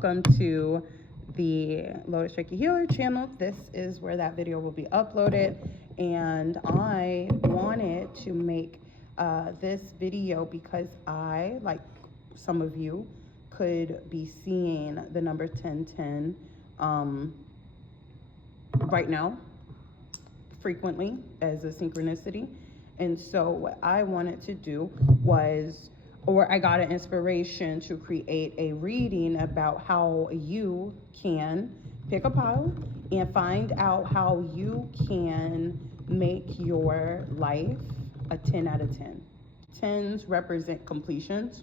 Welcome to the Lotus Reiki Healer channel. This is where that video will be uploaded, and I wanted to make this video because I, like some of you, could be seeing the number 1010 right now frequently as a synchronicity. And so what I wanted to do was, or I got an inspiration to create a reading about how you can pick a pile and find out how you can make your life a 10 out of 10. 10s represent completions.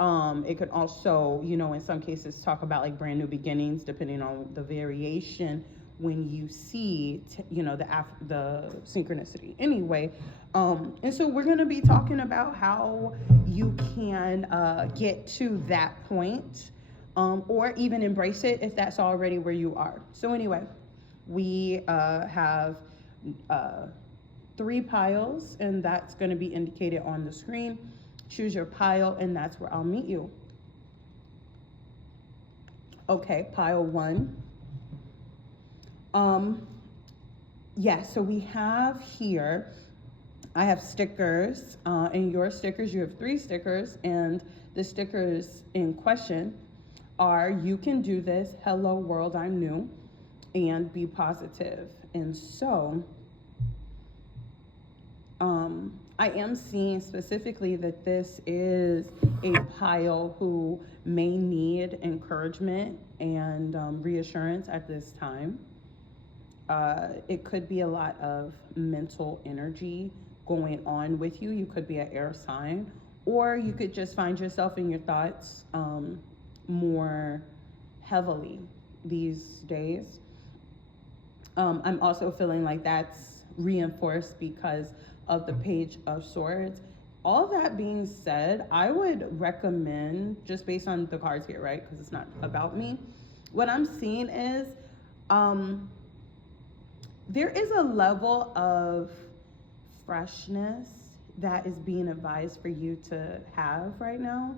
It could also, in some cases talk about like brand new beginnings, depending on the variation when you see, the synchronicity. Anyway, and so we're going to be talking about how you can get to that point, or even embrace it if that's already where you are. So anyway, we have 3 piles, and that's going to be indicated on the screen. Choose your pile, and that's where I'll meet you. Okay, pile 1. So we have here, I have stickers, and your stickers, you have 3 stickers, and the stickers in question are, you can do this, hello world, I'm new, and be positive. And so, I am seeing specifically that this is a pile who may need encouragement and reassurance at this time. It could be a lot of mental energy going on with you. You could be an air sign, or you could just find yourself in your thoughts more heavily these days. I'm also feeling like that's reinforced because of the Page of Swords. All that being said, I would recommend, just based on the cards here, right, because it's not about me, what I'm seeing is there is a level of freshness that is being advised for you to have right now.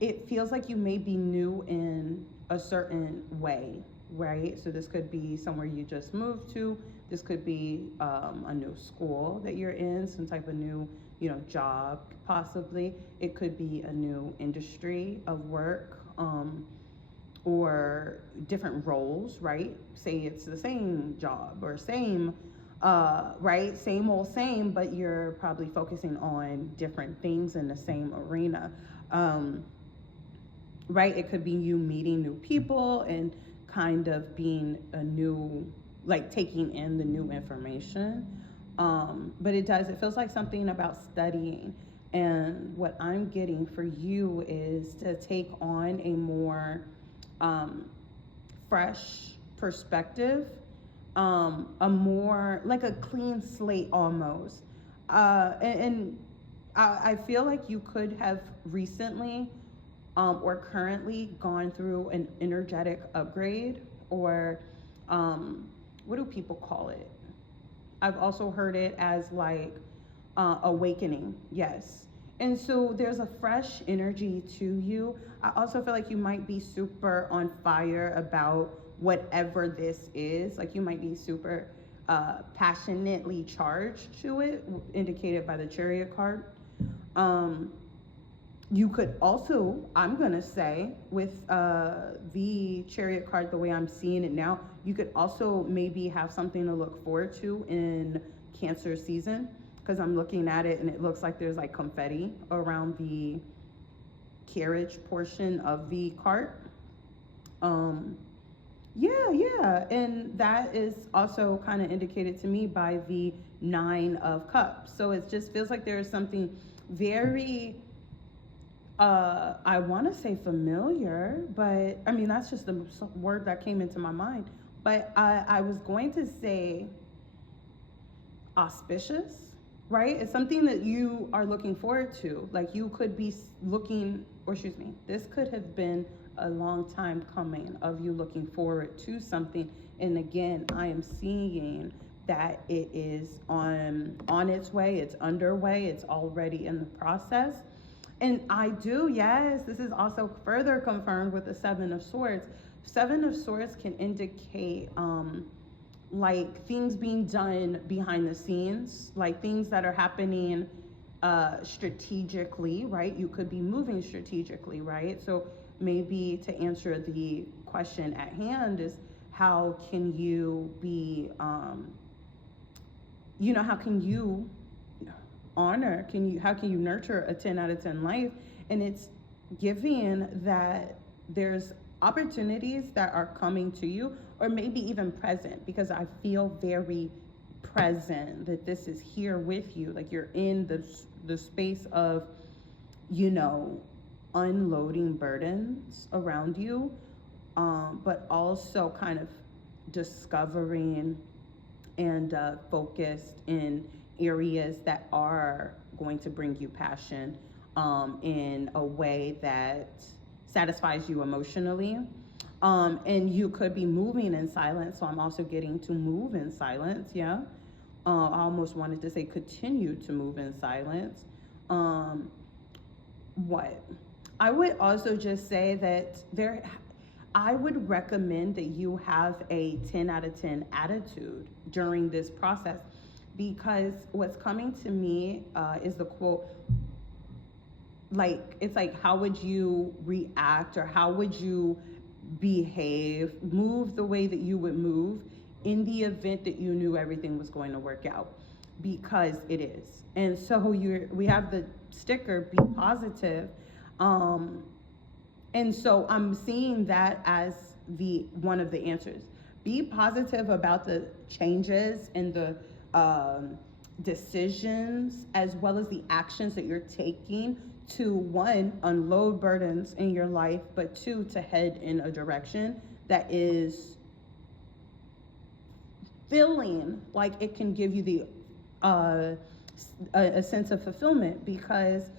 It feels like you may be new in a certain way, right? So this could be somewhere you just moved to. This could be a new school that you're in, some type of new, job possibly. It could be a new industry of work, or different roles, right? Say it's the same job or same, right? Same old same, but you're probably focusing on different things in the same arena, right? It could be you meeting new people and kind of being a new, like taking in the new information. But it feels like something about studying. And what I'm getting for you is to take on a more fresh perspective, a more like a clean slate almost. And I feel like you could have recently or currently gone through an energetic upgrade, or what do people call it? I've also heard it as like awakening, yes. And so there's a fresh energy to you. I also feel like you might be super on fire about whatever this is. Like you might be super passionately charged to it, indicated by the Chariot card. You could also, I'm gonna say, with the Chariot card, the way I'm seeing it now, you could also maybe have something to look forward to in Cancer season, because I'm looking at it and it looks like there's like confetti around the carriage portion of the cart. Yeah, and that is also kind of indicated to me by the 9 of Cups. So it just feels like there is something very, I want to say familiar, but I mean, that's just the word that came into my mind. But I was going to say auspicious, right? It's something that you are looking forward to. Like you could be looking, or excuse me, this could have been a long time coming of you looking forward to something. And again, I am seeing that it is on its way, it's underway, it's already in the process. And I do, yes. This is also further confirmed with the Seven of Swords. Seven of Swords can indicate like things being done behind the scenes, like things that are happening strategically, right? You could be moving strategically, right? So maybe to answer the question at hand is, how can you be, how can you honor, how can you nurture a 10 out of 10 life? And it's giving that there's opportunities that are coming to you, or maybe even present, because I feel very present that this is here with you. Like you're in the space of, unloading burdens around you, but also kind of discovering and focused in areas that are going to bring you passion in a way that satisfies you emotionally. And you could be moving in silence. So I'm also getting to move in silence. Yeah. I almost wanted to say continue to move in silence. What? I would also just say that I would recommend that you have a 10 out of 10 attitude during this process, because what's coming to me is the quote, like, it's like, how would you react, or how would you behave, move the way that you would move in the event that you knew everything was going to work out, because it is. And so we have the sticker, be positive. And so I'm seeing that as one of the answers. Be positive about the changes and the decisions, as well as the actions that you're taking to, one, unload burdens in your life, but two, to head in a direction that is feeling like it can give you a sense of fulfillment, because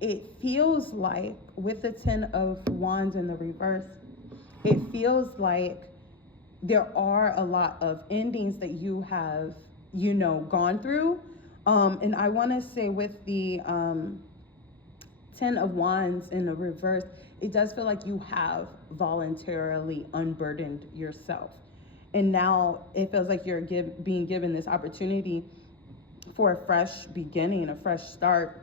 it feels like with the 10 of Wands in the reverse, it feels like there are a lot of endings that you have, gone through. And I want to say with the 10 of Wands in the reverse, it does feel like you have voluntarily unburdened yourself. And now it feels like you're being given this opportunity for a fresh beginning, a fresh start,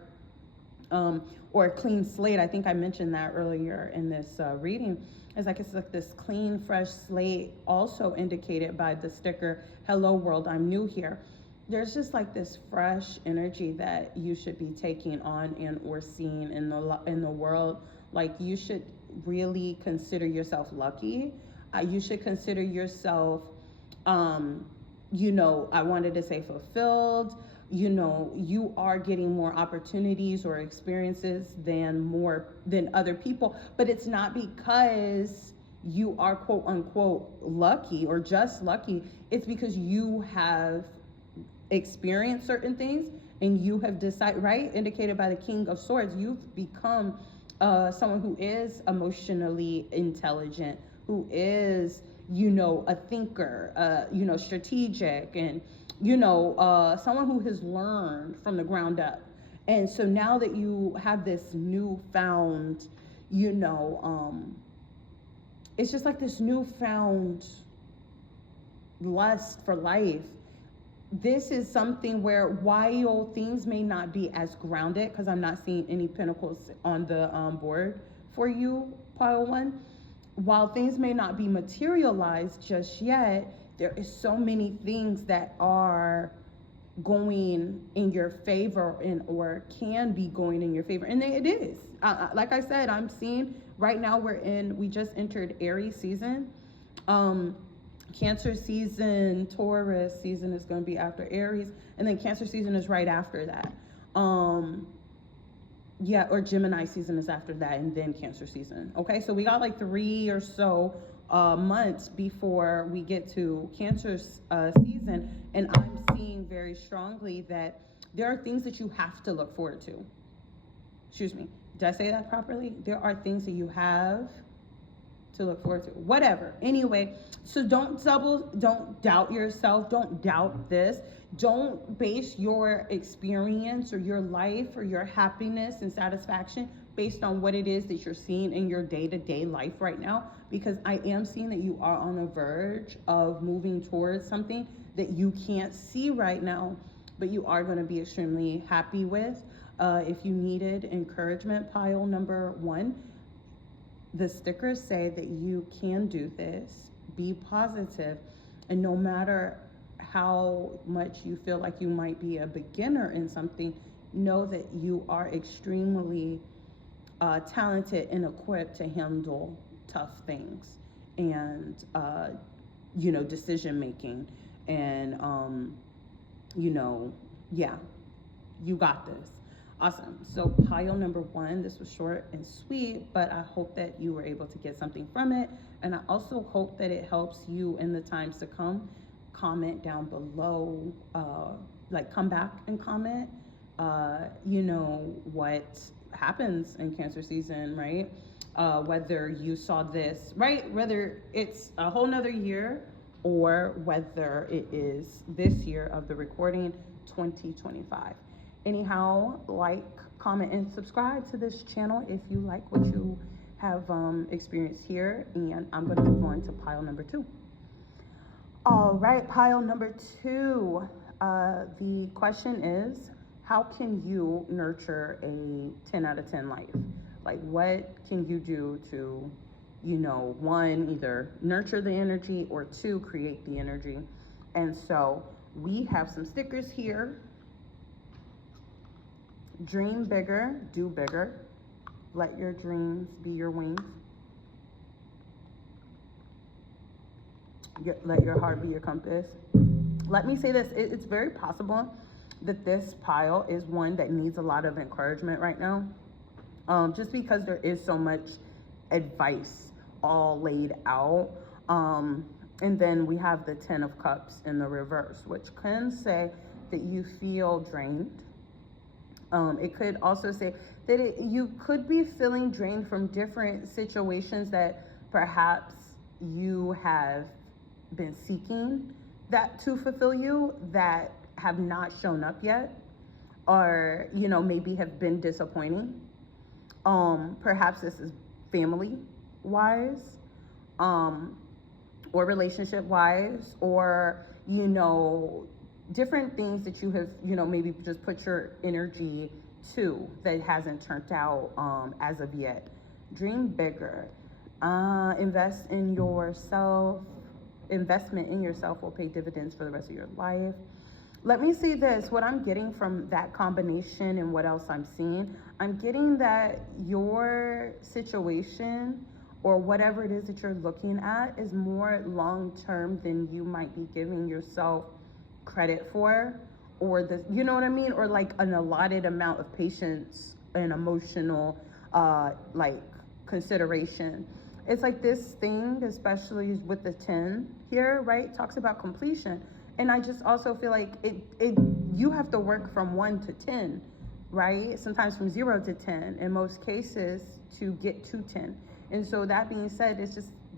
or a clean slate. I think I mentioned that earlier in this reading. It's like this clean, fresh slate, also indicated by the sticker, hello world, I'm new here. There's just like this fresh energy that you should be taking on and or seeing in the world. Like, you should really consider yourself lucky. You should consider yourself, I wanted to say fulfilled. You are getting more opportunities or experiences than other people, but it's not because you are quote unquote lucky or just lucky. It's because you have experienced certain things and you have decided, right? Indicated by the King of Swords, you've become someone who is emotionally intelligent, who is, a thinker, strategic, and someone who has learned from the ground up. And so now that you have this newfound, it's just like this newfound lust for life. This is something where, while things may not be as grounded, because I'm not seeing any pentacles on the board for you, pile one, while things may not be materialized just yet, there is so many things that are going in your favor or can be going in your favor. And it is. Like I said, I'm seeing right now we just entered Aries season. Cancer season, Taurus season is going to be after Aries. And then Cancer season is right after that. Or Gemini season is after that, and then Cancer season. Okay, so we got like 3 or so months before we get to Cancer season, and I'm seeing very strongly that there are things that you have to look forward to. Excuse me, did I say that properly? There are things that you have to look forward to. Whatever. Anyway, so don't doubt yourself. Don't doubt this. Don't base your experience or your life or your happiness and satisfaction based on what it is that you're seeing in your day-to-day life right now, because I am seeing that you are on a verge of moving towards something that you can't see right now, but you are going to be extremely happy with. If you needed encouragement, pile number 1, the stickers say that you can do this. Be positive, and no matter how much you feel like you might be a beginner in something, know that you are extremely talented and equipped to handle tough things and decision making, and yeah, you got this. Awesome. So pile number 1, this was short and sweet, but I hope that you were able to get something from it, and I also hope that it helps you in the times to come. Comment down below, come back and comment what happens in Cancer season, right? Whether you saw this, right? Whether it's a whole nother year or whether it is this year of the recording, 2025. Anyhow, like, comment, and subscribe to this channel if you like what you have experienced here. And I'm going to move on to pile number 2. All right, pile number 2. The question is, how can you nurture a 10 out of 10 life? Like, what can you do to, 1, either nurture the energy, or 2, create the energy? And so we have some stickers here. Dream bigger, do bigger. Let your dreams be your wings. Let your heart be your compass. Let me say this, it's very possible that this pile is one that needs a lot of encouragement right now. Just because there is so much advice all laid out. And then we have the 10 of Cups in the reverse, which can say that you feel drained. It could also say that you could be feeling drained from different situations that perhaps you have been seeking that to fulfill you, that have not shown up yet, or maybe have been disappointing. Perhaps this is family wise, or relationship wise, or different things that you have maybe just put your energy to that hasn't turned out as of yet. Dream bigger. Invest in yourself. Investment in yourself will pay dividends for the rest of your life. Let me see this. What I'm getting from that combination and what else I'm seeing, I'm getting that your situation or whatever it is that you're looking at is more long-term than you might be giving yourself credit for, or what I mean? Or like an allotted amount of patience and emotional consideration. It's like this thing, especially with the 10 here, right, talks about completion. And I just also feel like you have to work from 1 to 10, right? Sometimes from 0 to 10 in most cases to get to 10. And so that being said,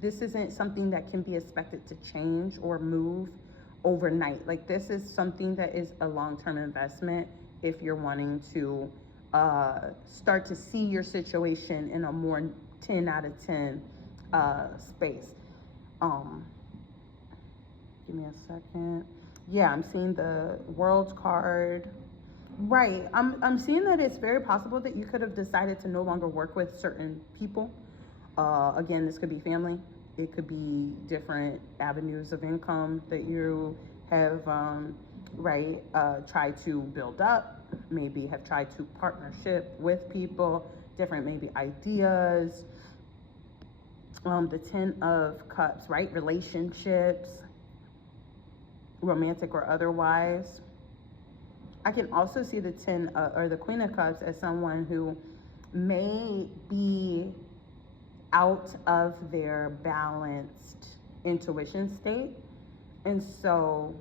this isn't something that can be expected to change or move overnight. Like, this is something that is a long-term investment if you're wanting to start to see your situation in a more 10 out of 10 space. Give me a second. Yeah, I'm seeing the World card. Right, I'm seeing that it's very possible that you could have decided to no longer work with certain people. Again, this could be family. It could be different avenues of income that you have, tried to build up, maybe have tried to partnership with people, different maybe ideas. The 10 of Cups, right? Relationships, romantic or otherwise. I can also see the 10 or the Queen of Cups as someone who may be out of their balanced intuition state. And so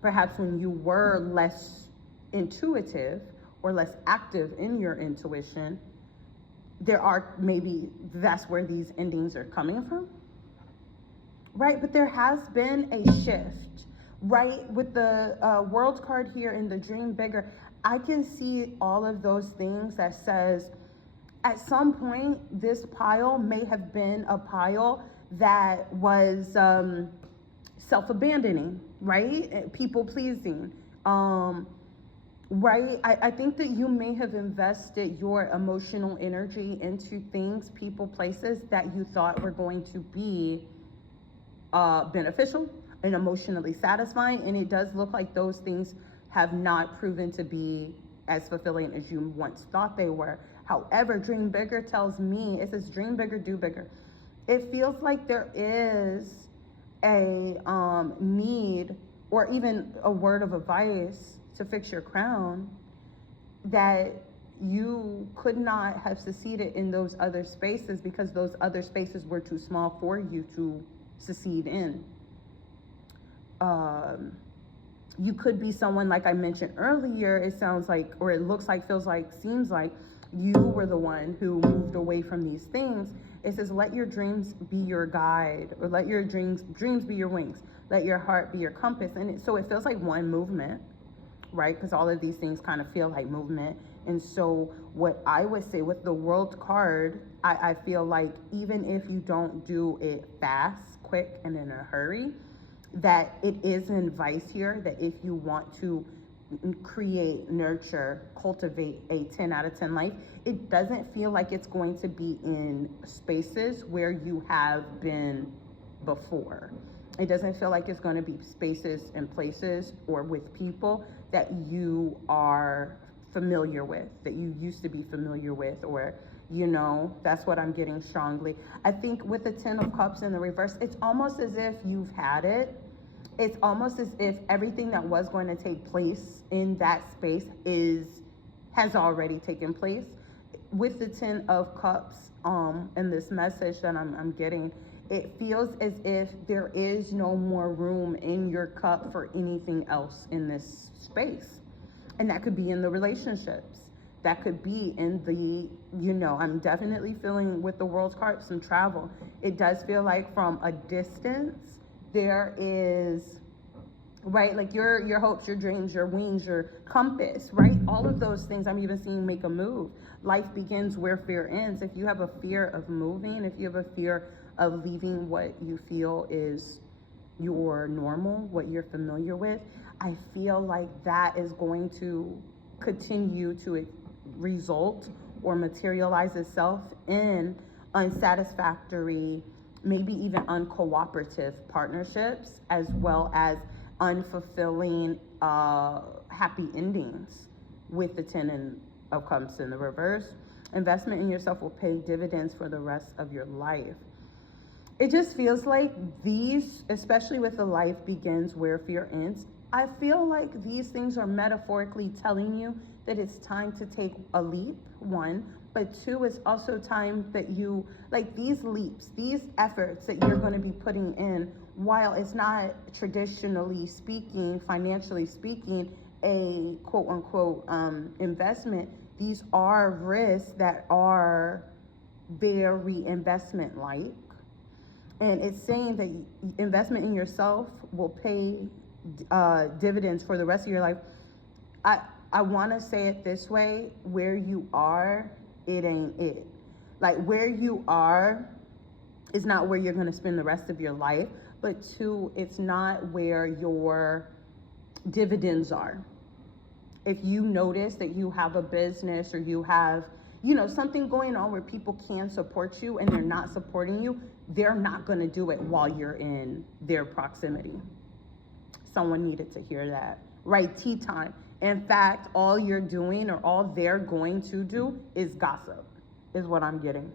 perhaps when you were less intuitive or less active in your intuition, that's where these endings are coming from, right? But there has been a shift, right? With the World card here in the Dream Bigger, I can see all of those things that says, at some point, this pile may have been a pile that was self-abandoning, right? People pleasing, right? I think that you may have invested your emotional energy into things, people, places that you thought were going to be beneficial and emotionally satisfying. And it does look like those things have not proven to be as fulfilling as you once thought they were. However, Dream Bigger tells me, it says dream bigger, do bigger. It feels like there is a need, or even a word of advice to fix your crown, that you could not have succeeded in those other spaces because those other spaces were too small for you to succeed in. You could be someone, like I mentioned earlier, it sounds like, or it looks like, feels like, seems like you were the one who moved away from these things. It says, let your dreams be your guide, or let your dreams be your wings. Let your heart be your compass. And so it feels like one movement, right? Because all of these things kind of feel like movement. And so what I would say with the World card, I feel like even if you don't do it fast, quick, and in a hurry, that it is an advice here that if you want to create, nurture, cultivate a 10 out of 10 life, it doesn't feel like it's going to be in spaces where you have been before. It doesn't feel like it's going to be spaces and places or with people that you are familiar with, that you used to be familiar with, or, you know, that's what I'm getting strongly. I think with the 10 of Cups in the reverse, it's almost as if you've had it. It's almost as if everything that was going to take place in that space has already taken place. With the 10 of Cups and this message that I'm getting, it feels as if there is no more room in your cup for anything else in this space. And that could be in the relationships. That could be in the, you know, I'm definitely feeling with the World's card some travel. It does feel like from a distance, there is, right, like your hopes, your dreams, your wings, your compass, right? All of those things I'm even seeing make a move. Life begins where fear ends. If you have a fear of moving, if you have a fear of leaving what you feel is your normal, what you're familiar with, I feel like that is going to continue to result or materialize itself in unsatisfactory, maybe even uncooperative partnerships, as well as unfulfilling happy endings with the 10 of Cups in the reverse. Investment in yourself will pay dividends for the rest of your life. It just feels like these, especially with the life begins where fear ends, I feel like these things are metaphorically telling you that it's time to take a leap, one, but two, it's also time that you, like these leaps, these efforts that you're going to be putting in, while it's not traditionally speaking, financially speaking, a quote unquote investment, these are risks that are very investment like. And it's saying that investment in yourself will pay dividends for the rest of your life. I want to say it this way: where you are, it ain't it. Like where you are is not where you're going to spend the rest of your life, but two, it's not where your dividends are. If you notice that you have a business or you have, you know, something going on where people can support you and they're not supporting you, they're not going to do it while you're in their proximity. Someone needed to hear that. Right, tea time. In fact, all you're doing or all they're going to do is gossip, is what I'm getting.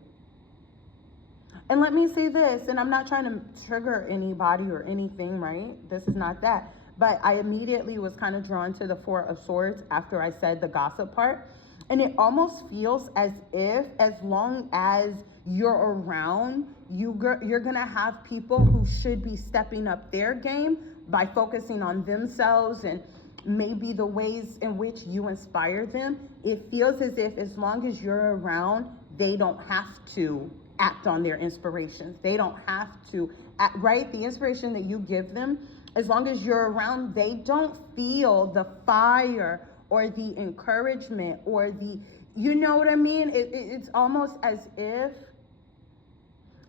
And let me say this, and I'm not trying to trigger anybody or anything, right? This is not that. But I immediately was kind of drawn to the Four of Swords after I said the gossip part. And it almost feels as if, as long as you're around, you're going to have people who should be stepping up their game by focusing on themselves and maybe the ways in which you inspire them. It feels as if as long as you're around, they don't have to act on their inspirations. They don't have to act, right? The inspiration that you give them, as long as you're around, they don't feel the fire or the encouragement or the, you know what I mean? It's almost as if,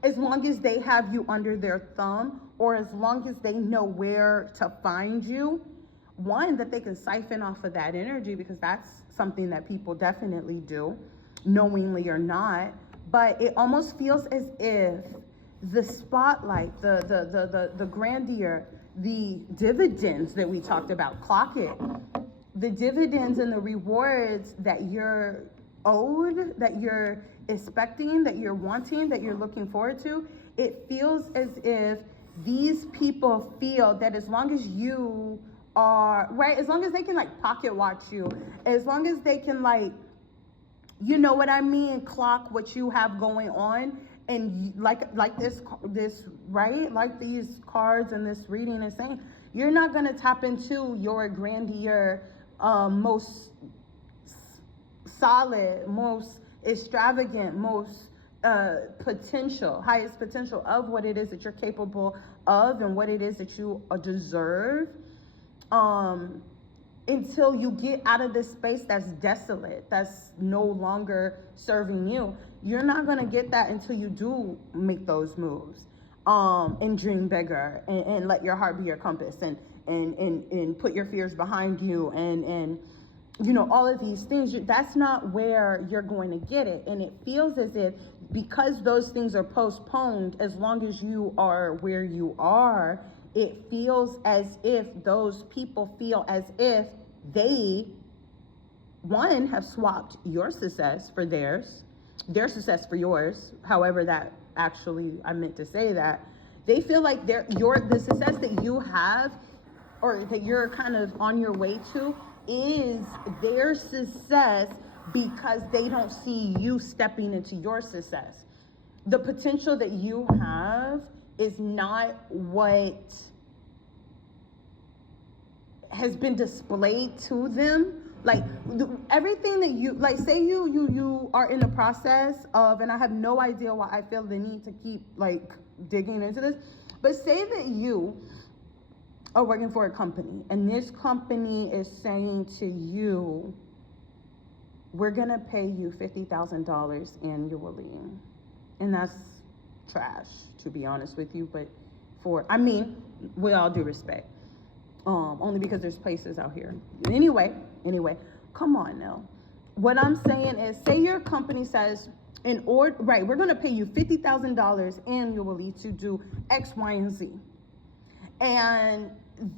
as long as they have you under their thumb, or as long as they know where to find you, one, that they can siphon off of that energy, because that's something that people definitely do, knowingly or not. But it almost feels as if the spotlight, the grandeur, the dividends that we talked about, clock it, the dividends and the rewards that you're owed, that you're expecting, that you're wanting, that you're looking forward to, it feels as if these people feel that as long as you are, right, as long as they can like pocket watch you, as long as they can like, you know what I mean, clock what you have going on, and like this, right, like these cards and this reading is saying, you're not going to tap into your grandeur, most solid, most extravagant, most potential, highest potential of what it is that you're capable of and what it is that you deserve, until you get out of this space that's desolate, that's no longer serving you. You're not going to get that until you do make those moves, and dream bigger, and let your heart be your compass, and put your fears behind you, and you know, all of these things. That's not where you're going to get it. And it feels as if, because those things are postponed, as long as you are where you are, it feels as if those people feel as if they, one, have swapped your success for theirs, their success for yours, however that actually, I meant to say that. They feel like the success that you have, or that you're kind of on your way to, is their success, because they don't see you stepping into your success. The potential that you have is not what has been displayed to them. Like everything that you, like, say you are in the process of, and I have no idea why I feel the need to keep like digging into this, but say that you are working for a company, and this company is saying to you, we're gonna pay you $50,000 annually. And that's trash, to be honest with you, but I mean, with all due respect, only because there's places out here. Anyway, come on now. What I'm saying is, say your company says, right, we're gonna pay you $50,000 annually to do X, Y, and Z. And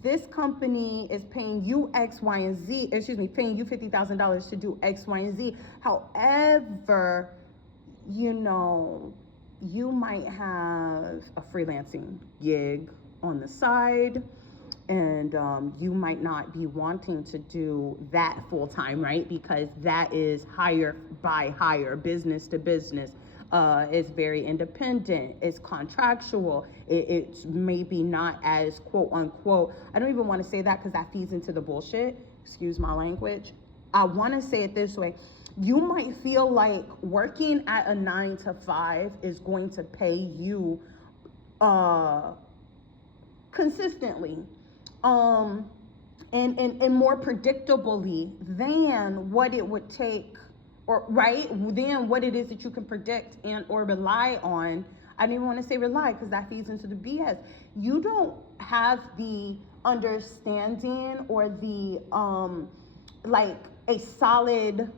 this company is paying you X, Y, and Z, paying you $50,000 to do X, Y, and Z. However, you know, you might have a freelancing gig on the side, and you might not be wanting to do that full time, right? Because that is hire by hire, business to business. It's very independent, it's contractual, it's maybe not as quote unquote, I don't even want to say that because that feeds into the bullshit, excuse my language. I want to say it this way. You might feel like working at a 9 to 5 is going to pay you consistently, and more predictably than what it would take, or right, than what it is that you can predict and or rely on. I don't even want to say rely, because that feeds into the BS. You don't have the understanding or the like a solid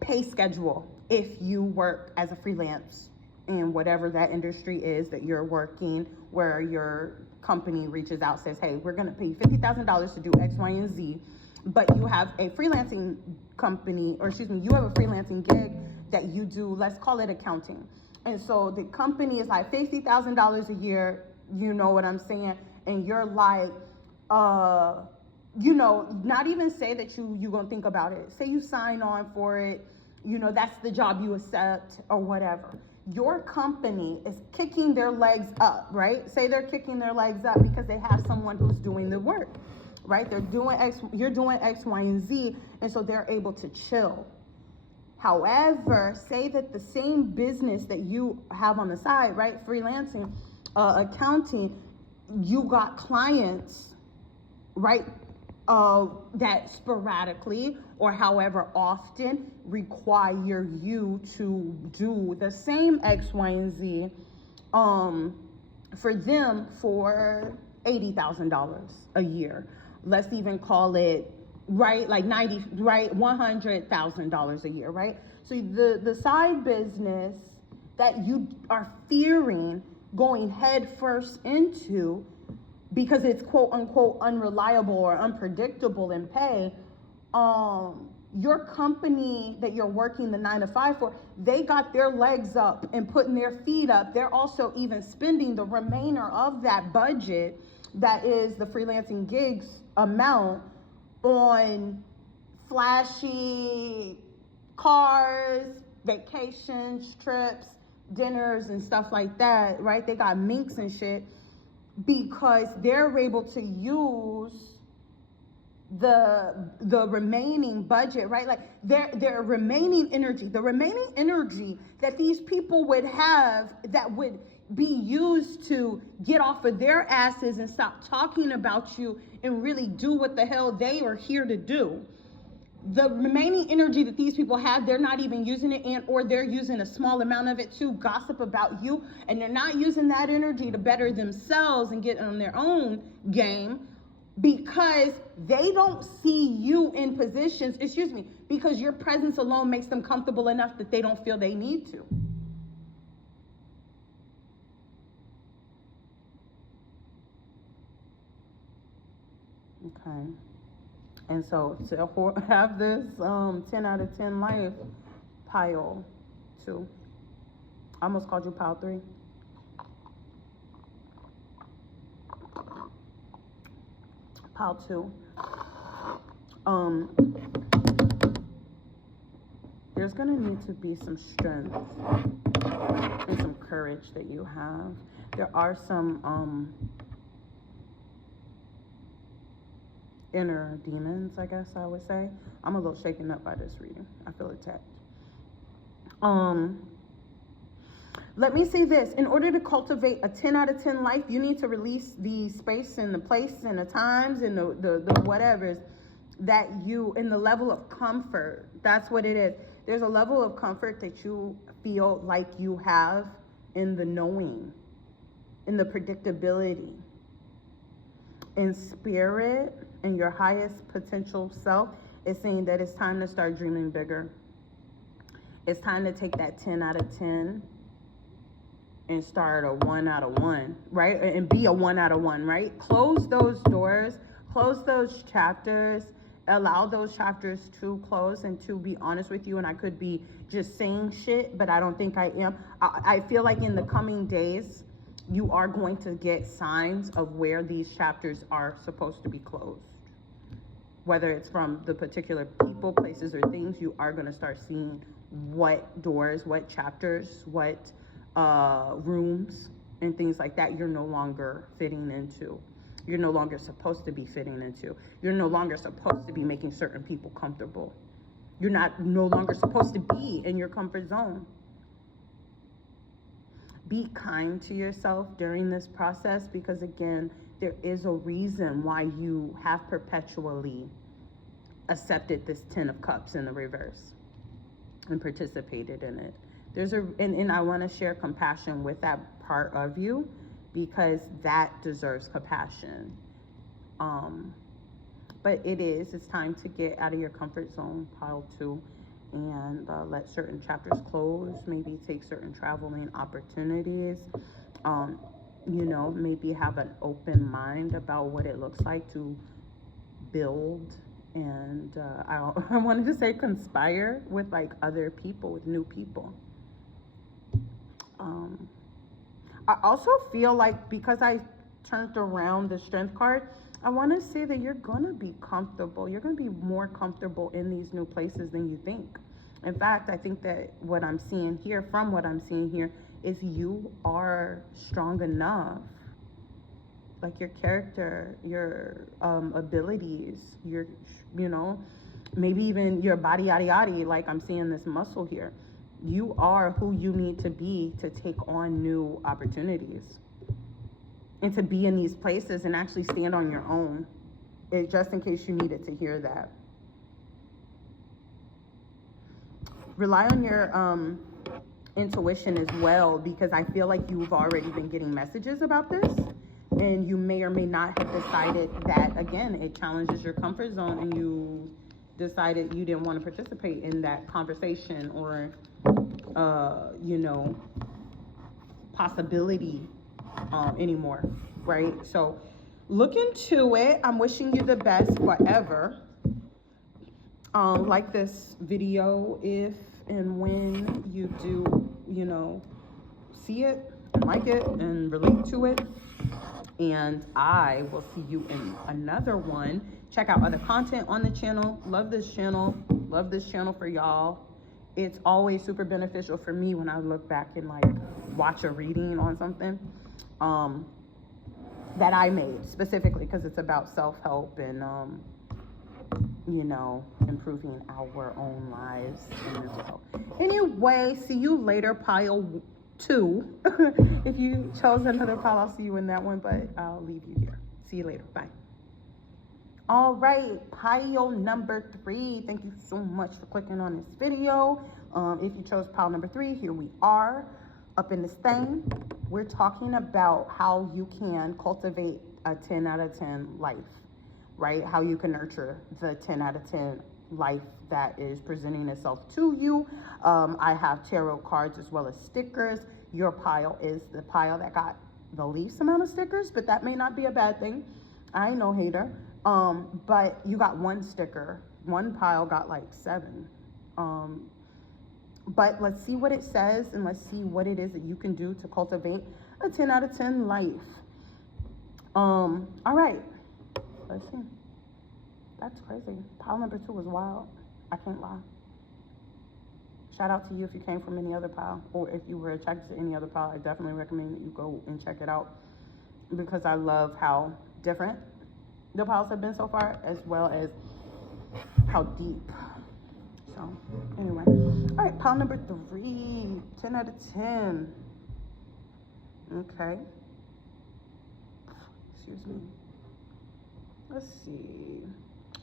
pay schedule if you work as a freelance in whatever that industry is that you're working, where your company reaches out, says, hey, we're going to pay you $50,000 to do X, Y, and Z, but you have a freelancing company, or you have a freelancing gig that you do, let's call it accounting. And so the company is like $50,000 a year, you know what I'm saying? And you're like, you know, not even say that you gonna think about it. Say you sign on for it, you know, that's the job you accept or whatever. Your company is kicking their legs up, right? Say they're kicking their legs up because they have someone who's doing the work, right? You're doing X, Y, and Z, and so they're able to chill. However, say that the same business that you have on the side, right? Freelancing, accounting, you got clients, right? that sporadically or however often require you to do the same X, Y, and Z for them for $80,000 a year. Let's even call it, right, like $100,000 a year, right? So the side business that you are fearing going head first into because it's quote unquote unreliable or unpredictable in pay, your company that you're working the 9 to 5 for, they got their legs up and putting their feet up. They're also even spending the remainder of that budget that is the freelancing gigs amount on flashy cars, vacations, trips, dinners, and stuff like that, right? They got minks and shit because they're able to use the remaining budget, right? Like their remaining energy, the remaining energy that these people would have that would be used to get off of their asses and stop talking about you and really do what the hell they are here to do. The remaining energy that these people have, they're not even using it, and or they're using a small amount of it to gossip about you, and they're not using that energy to better themselves and get on their own game because they don't see you in positions, because your presence alone makes them comfortable enough that they don't feel they need to. Okay. And so to have this 10 out of 10 life, pile 2. I almost called you pile 3. Pile 2. There's gonna need to be some strength and some courage that you have. There are some inner demons, I guess I would say. I'm a little shaken up by this reading. I feel attacked. Let me say this. In order to cultivate a 10 out of 10 life, you need to release the space and the place and the times and the whatevers that you, in the level of comfort. That's what it is. There's a level of comfort that you feel like you have in the knowing, in the predictability. In spirit, and your highest potential self is saying that it's time to start dreaming bigger. It's time to take that 10 out of 10 and start a 1 out of 1, right? And be a 1 out of 1, right? Close those doors, close those chapters, allow those chapters to close. And to be honest with you, and I could be just saying shit, but I don't think I am. I feel like in the coming days, you are going to get signs of where these chapters are supposed to be closed. Whether it's from the particular people, places, or things, you are going to start seeing what doors, what chapters, what rooms, and things like that you're no longer fitting into. You're no longer supposed to be fitting into. You're no longer supposed to be making certain people comfortable. You're no longer supposed to be in your comfort zone. Be kind to yourself during this process because, again, there is a reason why you have perpetually accepted this 10 of Cups in the reverse and participated in it. And I want to share compassion with that part of you because that deserves compassion. But it's time to get out of your comfort zone, pile 2. And let certain chapters close, maybe take certain traveling opportunities, maybe have an open mind about what it looks like to build and I wanted to say conspire with like other people, with new people. I also feel like because I turned around the strength card, I want to say that you're going to be comfortable. You're going to be more comfortable in these new places than you think. In fact, I think that what I'm seeing here, is you are strong enough. Like your character, your abilities, your, maybe even your body, yada, yada, like I'm seeing this muscle here. You are who you need to be to take on new opportunities and to be in these places and actually stand on your own. just in case you needed to hear that. Rely on your intuition as well, because I feel like you've already been getting messages about this, and you may or may not have decided that, again, it challenges your comfort zone, and you decided you didn't want to participate in that conversation or possibility anymore, right? So look into it. I'm wishing you the best forever. Like this video if and when you do, see it and like it and relate to it. And I will see you in another one. Check out other content on the channel. Love this channel. Love this channel for y'all. It's always super beneficial for me when I look back and like watch a reading on something that I made specifically, because it's about self-help and improving our own lives and as well. Anyway, see you later, pile 2. If you chose another pile, I'll see you in that one, but I'll leave you here. See you later. Bye. All right, pile number 3. Thank you so much for clicking on this video. If you chose pile number 3, here we are up in this thing. We're talking about how you can cultivate a 10 out of 10 life, right? How you can nurture the 10 out of 10 life that is presenting itself to you. I have tarot cards as well as stickers. Your pile is the pile that got the least amount of stickers, but that may not be a bad thing. I ain't no hater. But you got 1 sticker. One pile got like 7. But let's see what it says, and let's see what it is that you can do to cultivate a 10 out of 10 life. All right, let's see. That's crazy. Pile number 2 was wild. I can't lie. Shout out to you if you came from any other pile, or if you were attracted to any other pile. I definitely recommend that you go and check it out, because I love how different the piles have been so far, as well as how deep. So anyway, all right, pile number 3, 10 out of 10. Okay, excuse me. Let's see.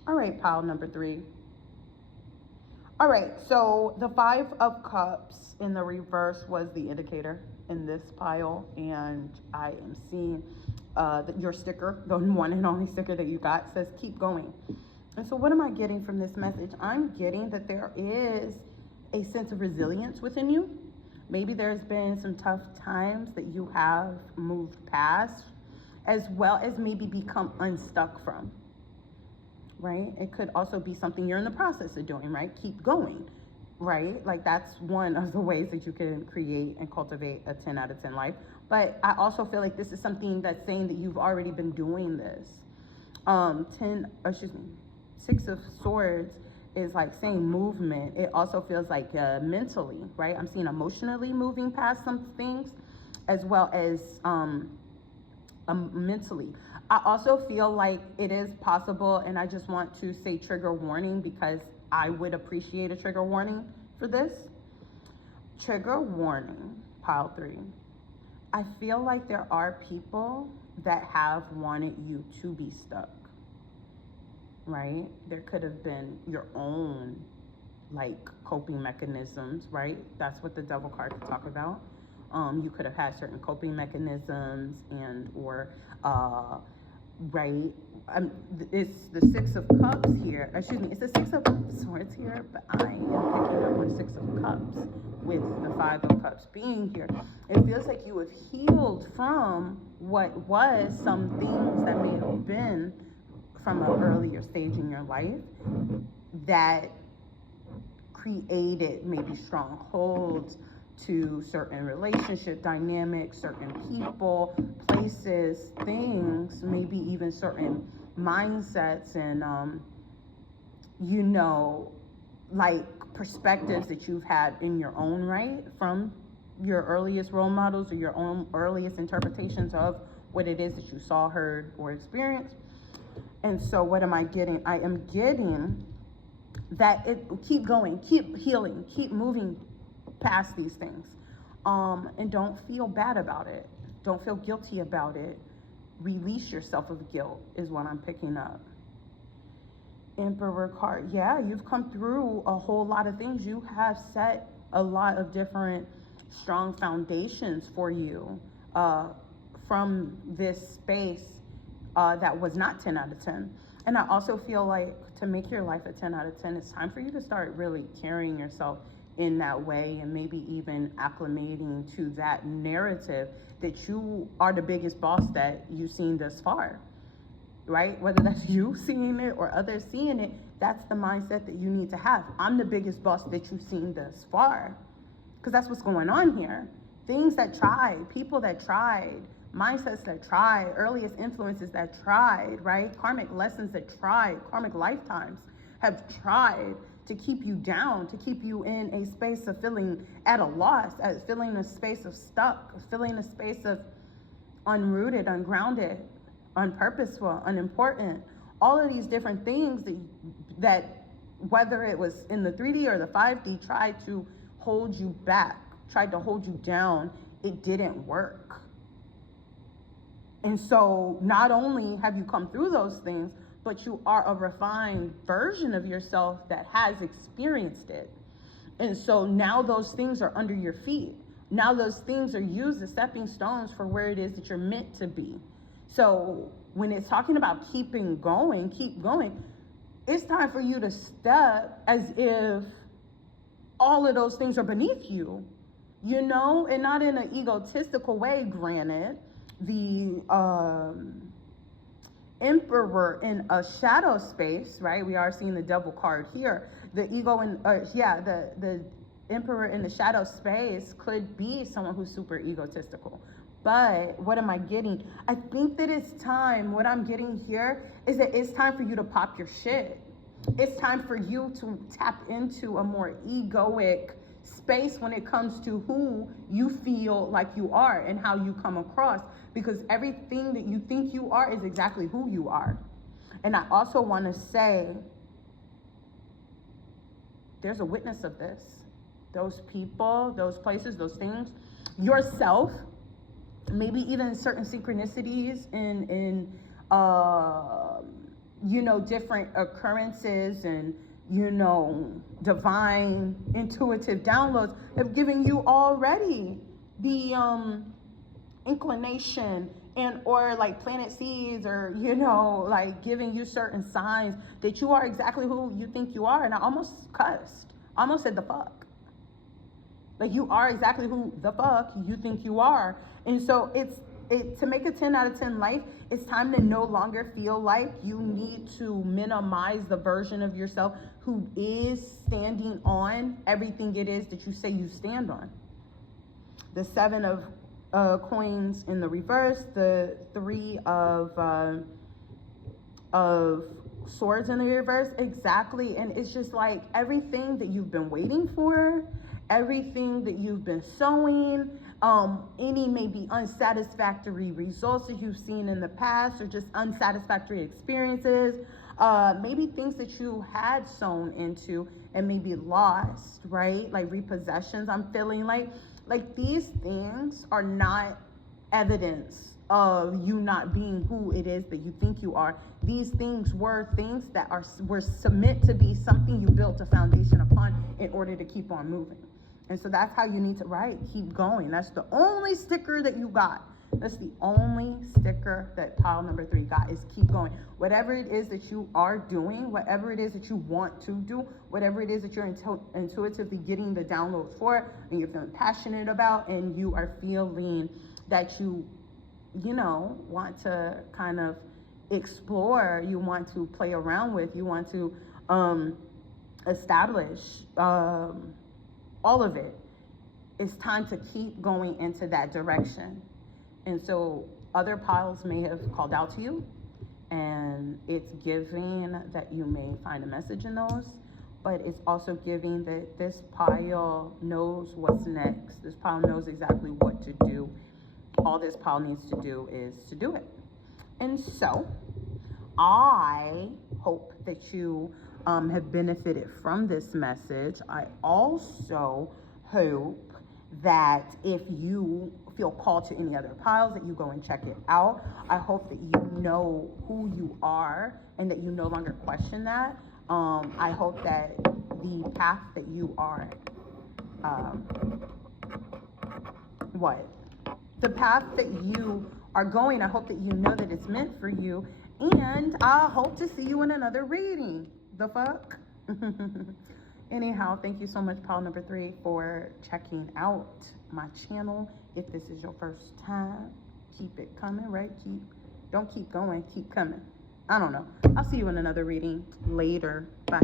All right, pile number 3. All right, so the 5 of Cups in the reverse was the indicator in this pile, and I am seeing your sticker, the one and only sticker that you got, says keep going. And so what am I getting from this message? I'm getting that there is a sense of resilience within you. Maybe there's been some tough times that you have moved past, as well as maybe become unstuck from, right? It could also be something you're in the process of doing, right? Keep going, right? Like that's one of the ways that you can create and cultivate a 10 out of 10 life. But I also feel like this is something that's saying that you've already been doing this. 6 of Swords is like saying movement. It also feels like mentally, right? I'm seeing emotionally moving past some things, as well as mentally. I also feel like it is possible, and I just want to say trigger warning, because I would appreciate a trigger warning for this. Trigger warning, pile 3. I feel like there are people that have wanted you to be stuck, right? There could have been your own like coping mechanisms, right? That's what the Devil card could talk about. You could have had certain coping mechanisms and or right, it's the 6 of Cups here, excuse me, it's the 6 of Swords here, but I am picking up on 6 of Cups with the 5 of Cups being here. It feels like you have healed from what was some things that may have been from an earlier stage in your life that created maybe strongholds to certain relationship dynamics, certain people, places, things, maybe even certain mindsets and, like perspectives that you've had in your own right from your earliest role models or your own earliest interpretations of what it is that you saw, heard, or experienced. And so what am I getting? I am getting that keep going, keep healing, keep moving past these things, and don't feel bad about it. Don't feel guilty about it. Release yourself of guilt is what I'm picking up. Emperor card. Yeah, you've come through a whole lot of things. You have set a lot of different strong foundations for you from this space that was not 10 out of 10. And I also feel like to make your life a 10 out of 10, it's time for you to start really carrying yourself in that way, and maybe even acclimating to that narrative that you are the biggest boss that you've seen thus far, right? Whether that's you seeing it or others seeing it, that's the mindset that you need to have. I'm the biggest boss that you've seen thus far, because that's what's going on here. Things that tried, people that tried, mindsets that tried, earliest influences that tried, right? Karmic lessons that tried, karmic lifetimes have tried to keep you down, to keep you in a space of feeling at a loss, feeling a space of stuck, feeling a space of unrooted, ungrounded, unpurposeful, unimportant. All of these different things that whether it was in the 3D or the 5D, tried to hold you back, tried to hold you down. It didn't work. And so not only have you come through those things, but you are a refined version of yourself that has experienced it. And so now those things are under your feet. Now those things are used as stepping stones for where it is that you're meant to be. So when it's talking about keep going, it's time for you to step as if all of those things are beneath you, and not in an egotistical way, granted. The Emperor in a shadow space, right? We are seeing the devil card here. The ego the Emperor in the shadow space could be someone who's super egotistical. But what am I getting? I think that it's time, what I'm getting here is that it's time for you to pop your shit. It's time for you to tap into a more egoic space when it comes to who you feel like you are and how you come across, because everything that you think you are is exactly who you are. And I also want to say there's a witness of this. Those people, those places, those things, yourself, maybe even certain synchronicities in different occurrences and divine intuitive downloads have given you already the inclination and or like planet seeds or like giving you certain signs that you are exactly who you think you are. And I almost cussed, almost said the fuck. Like, you are exactly who the fuck you think you are. And so to make a 10 out of 10 life, it's time to no longer feel like you need to minimize the version of yourself who is standing on everything it is that you say you stand on. The 7 of coins in the reverse, the 3 of swords in the reverse, exactly. And it's just like everything that you've been waiting for, everything that you've been sowing, any maybe unsatisfactory results that you've seen in the past, or just unsatisfactory experiences, maybe things that you had sown into and maybe lost, right? Like repossessions. I'm feeling like these things are not evidence of you not being who it is that you think you are. These things were things that were submit to be something you built a foundation upon in order to keep on moving. And so that's how you need to keep going. That's the only sticker that you got. That's the only sticker that pile number 3 got, is keep going. Whatever it is that you are doing, whatever it is that you want to do, whatever it is that you're intuitively getting the downloads for, and you're feeling passionate about, and you are feeling that you want to kind of explore, you want to play around with, you want to establish, all of it. It's time to keep going into that direction. And so other piles may have called out to you, and it's giving that you may find a message in those, but it's also giving that this pile knows what's next. This pile knows exactly what to do. All this pile needs to do is to do it. And so I hope that you have benefited from this message. I also hope that if you feel called to any other piles, that you go and check it out. I hope that you know who you are and that you no longer question that. I hope that the path that you are, the path that you are going, I hope that you know that it's meant for you. And I hope to see you in another reading. The fuck? Anyhow, thank you so much, pile number 3, for checking out my channel. If this is your first time, keep it coming, right? Don't keep going, keep coming. I don't know. I'll see you in another reading later. Bye.